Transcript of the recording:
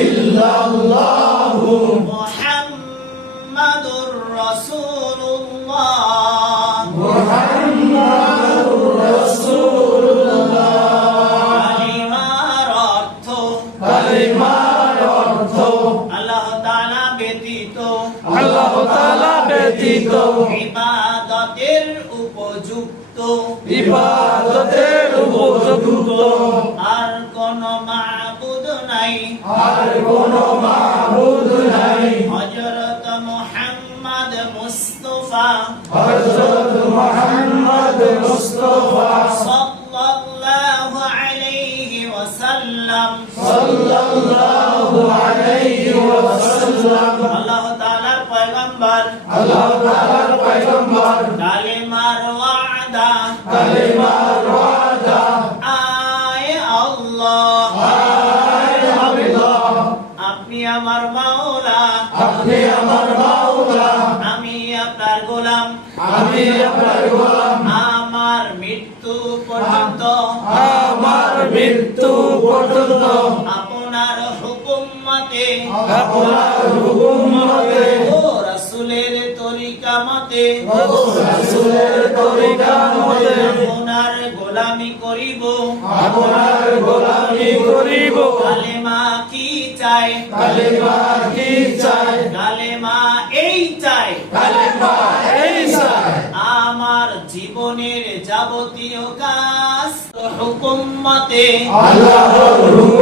ইল্লাল্লাহু মুহাম্মাদুর অর্থ কালিমার অর্থ আল্লাহ তাআলা ব্যতীত উপযুক্ত ইবাদতের উপযুক্ত। আর কোন মা নাই। আর কোন মাবুদ নাই। হযরত মুহাম্মদ মুস্তাফা। হযরত মুহাম্মদ মুস্তাফা। সাল্লাল্লাহু আলাইহি ওয়াসাল্লাম। সাল্লাল্লাহু আলাইহি ওয়াসাল্লাম। আল্লাহ তাআলার পয়গম্বর। আল্লাহ তাআলার পয়গম্বর। কালেমার ওয়াদা। কালিমার আমার মাওলা। আপনি আমার মাওলা। আমি আপনার গোলাম। আমি আপনার গোলাম। আমার মৃত্যু পর্যন্ত। আমার মৃত্যু পর্যন্ত। আপনার হুকুম মতে। আপনার হুকুম মতে। ও রাসূলের তরিকা মতে। ও রাসূলের তরিকা মতে। আপনার গোলামি করিব। আপনার গোলামি করিব। কালেমা কি চাই। কালিমা কি চাই। কালেমা এই চাই। কালিমা এই চাই। আমার জীবনের যাবতীয় কাজ হুকুম মতে আল্লাহর হুকুম